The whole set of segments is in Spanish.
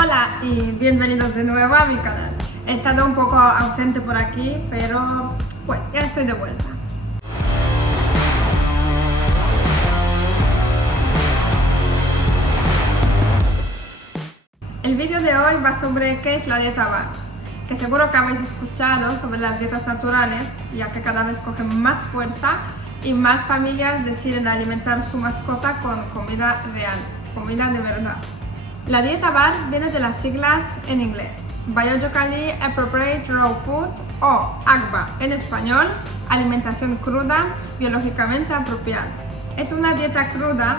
Hola y bienvenidos de nuevo a mi canal. He estado un poco ausente por aquí, pero bueno, ya estoy de vuelta. El vídeo de hoy va sobre qué es la dieta BARF, que seguro que habéis escuchado sobre las dietas naturales, ya que cada vez cogen más fuerza y más familias deciden alimentar su mascota con comida real, comida de verdad. La dieta BARF viene de las siglas en inglés, Biologically Appropriate Raw Food, o ACBA en español, alimentación cruda, biológicamente apropiada. Es una dieta cruda,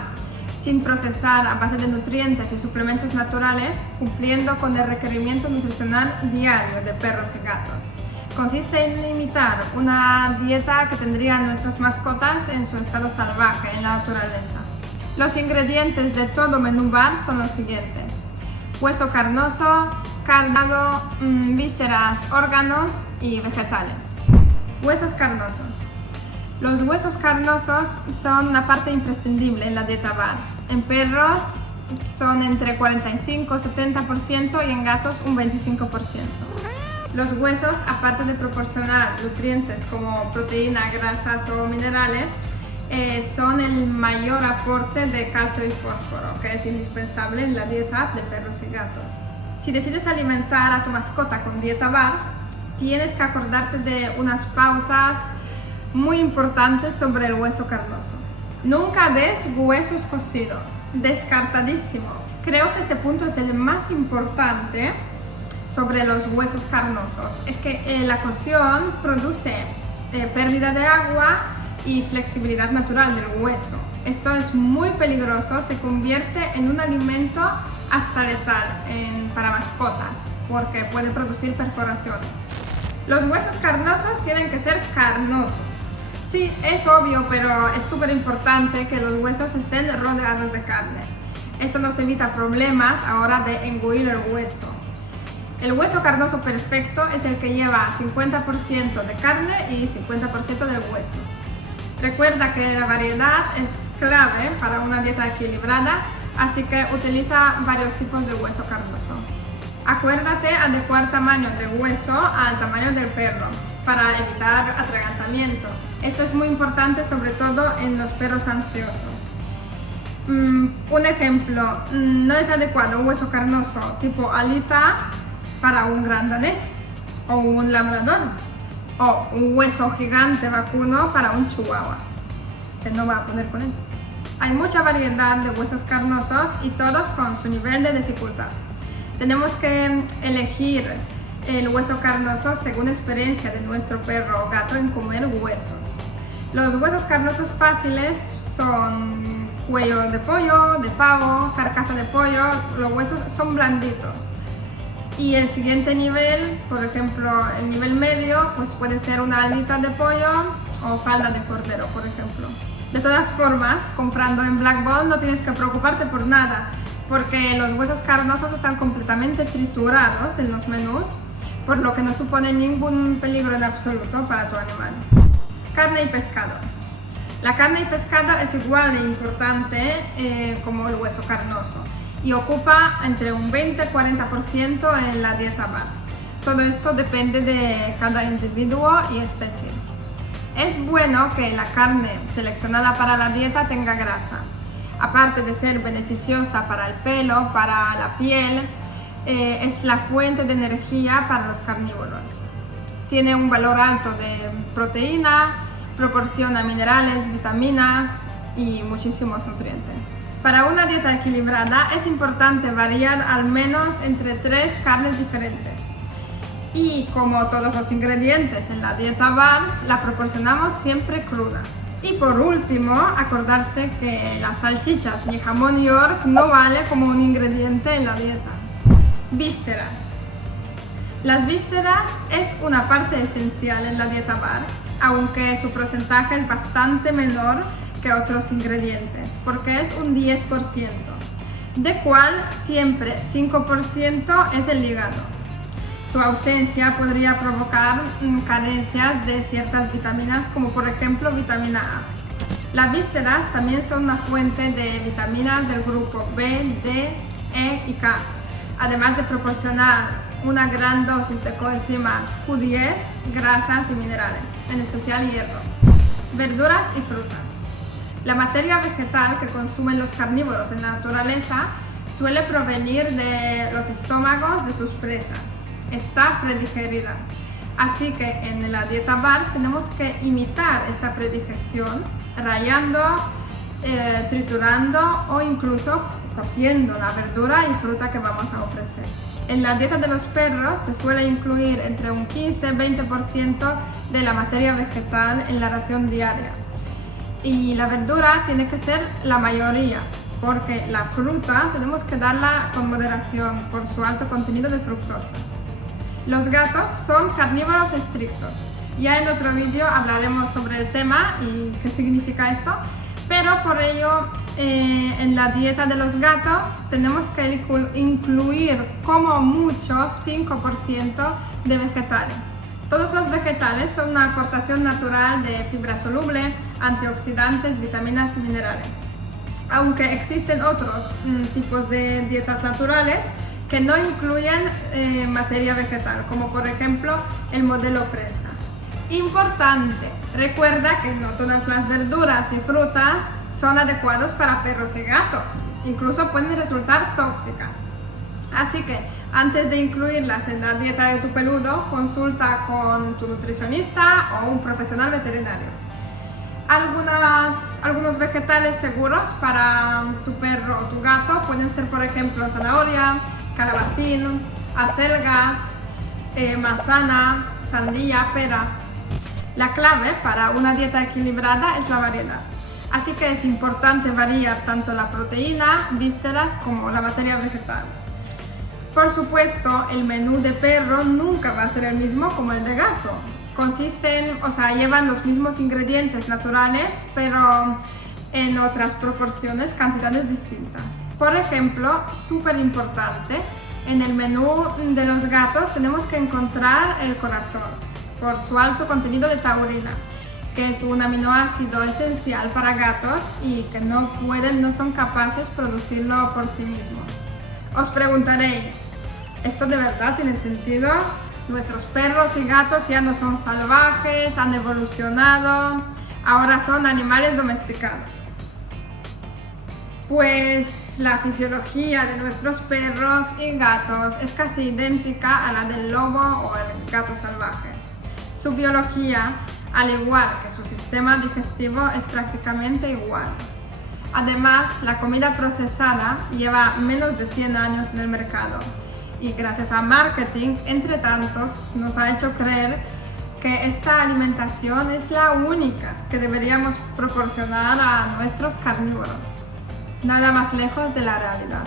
sin procesar, a base de nutrientes y suplementos naturales, cumpliendo con el requerimiento nutricional diario de perros y gatos. Consiste en imitar una dieta que tendrían nuestras mascotas en su estado salvaje, en la naturaleza. Los ingredientes de todo menú BARF son los siguientes: hueso carnoso, carnado, vísceras, órganos y vegetales. Huesos carnosos. Los huesos carnosos son una parte imprescindible en la dieta BARF. En perros son entre 45 y 70% y en gatos un 25%. Los huesos, aparte de proporcionar nutrientes como proteína, grasas o minerales, son el mayor aporte de calcio y fósforo, que es indispensable en la dieta de perros y gatos. Si decides alimentar a tu mascota con dieta BARF, tienes que acordarte de unas pautas muy importantes sobre el hueso carnoso. Nunca des huesos cocidos, descartadísimo. Creo que este punto es el más importante sobre los huesos carnosos. Es que la cocción produce pérdida de agua y flexibilidad natural del hueso. Esto es muy peligroso, se convierte en un alimento hasta letal para mascotas, porque puede producir perforaciones. Los huesos carnosos tienen que ser carnosos. Sí, es obvio, pero es súper importante que los huesos estén rodeados de carne. Esto nos evita problemas a la hora de engullir el hueso. El hueso carnoso perfecto es el que lleva 50% de carne y 50% del hueso. Recuerda que la variedad es clave para una dieta equilibrada, así que utiliza varios tipos de hueso carnoso. Acuérdate adecuar tamaño de hueso al tamaño del perro para evitar atragantamiento. Esto es muy importante, sobre todo en los perros ansiosos. Un ejemplo, no es adecuado un hueso carnoso tipo alita para un gran danés o un labrador, o un hueso gigante vacuno para un chihuahua, que no va a poder con él. Hay mucha variedad de huesos carnosos y todos con su nivel de dificultad. Tenemos que elegir el hueso carnoso según experiencia de nuestro perro o gato en comer huesos. Los huesos carnosos fáciles son cuello de pollo, de pavo, carcasa de pollo. Los huesos son blanditos. Y el siguiente nivel, por ejemplo, el nivel medio, pues puede ser una alita de pollo o falda de cordero, por ejemplo. De todas formas, comprando en Black Bond no tienes que preocuparte por nada, porque los huesos carnosos están completamente triturados en los menús, por lo que no supone ningún peligro en absoluto para tu animal. Carne y pescado. La carne y pescado es igual de importante como el hueso carnoso y ocupa entre un 20-40% en la dieta BARF. Todo esto depende de cada individuo y especie. Es bueno que la carne seleccionada para la dieta tenga grasa. Aparte de ser beneficiosa para el pelo, para la piel, es la fuente de energía para los carnívoros. Tiene un valor alto de proteína, proporciona minerales, vitaminas y muchísimos nutrientes. Para una dieta equilibrada es importante variar al menos entre 3 carnes diferentes. Y como todos los ingredientes en la dieta BARF, la proporcionamos siempre cruda. Y por último, acordarse que las salchichas ni jamón York no vale como un ingrediente en la dieta. Vísceras. Las vísceras es una parte esencial en la dieta BARF, aunque su porcentaje es bastante menor que otros ingredientes, porque es un 10%, de cual siempre 5% es el hígado. Su ausencia podría provocar carencias de ciertas vitaminas, como por ejemplo vitamina A. Las vísceras también son una fuente de vitaminas del grupo B, D, E y K, además de proporcionar una gran dosis de coenzimas Q10, grasas y minerales, en especial hierro. Verduras y frutas. La materia vegetal que consumen los carnívoros en la naturaleza suele provenir de los estómagos de sus presas. Está predigerida. Así que en la dieta BARF tenemos que imitar esta predigestión rallando, triturando o incluso cociendo la verdura y fruta que vamos a ofrecer. En la dieta de los perros se suele incluir entre un 15-20% de la materia vegetal en la ración diaria. Y la verdura tiene que ser la mayoría, porque la fruta tenemos que darla con moderación por su alto contenido de fructosa. Los gatos son carnívoros estrictos. Ya en otro vídeo hablaremos sobre el tema y qué significa esto, pero por ello en la dieta de los gatos tenemos que incluir como mucho 5% de vegetales. Todos los vegetales son una aportación natural de fibra soluble, antioxidantes, vitaminas y minerales. Aunque existen otros tipos de dietas naturales que no incluyen materia vegetal, como por ejemplo el modelo presa. Importante, recuerda que no todas las verduras y frutas son adecuadas para perros y gatos, incluso pueden resultar tóxicas. Así que antes de incluirlas en la dieta de tu peludo, consulta con tu nutricionista o un profesional veterinario. Algunos vegetales seguros para tu perro o tu gato pueden ser, por ejemplo, zanahoria, calabacín, acelgas, manzana, sandía, pera. La clave para una dieta equilibrada es la variedad. Así que es importante variar tanto la proteína, vísceras como la materia vegetal. Por supuesto, el menú de perro nunca va a ser el mismo como el de gato. Llevan los mismos ingredientes naturales, pero en otras proporciones, cantidades distintas. Por ejemplo, súper importante, en el menú de los gatos tenemos que encontrar el corazón, por su alto contenido de taurina, que es un aminoácido esencial para gatos y que no son capaces de producirlo por sí mismos. Os preguntaréis, ¿esto de verdad tiene sentido? Nuestros perros y gatos ya no son salvajes, han evolucionado, ahora son animales domesticados. Pues la fisiología de nuestros perros y gatos es casi idéntica a la del lobo o el gato salvaje. Su biología, al igual que su sistema digestivo, es prácticamente igual. Además, la comida procesada lleva menos de 100 años en el mercado y gracias a marketing, entre tantos, nos ha hecho creer que esta alimentación es la única que deberíamos proporcionar a nuestros carnívoros. Nada más lejos de la realidad.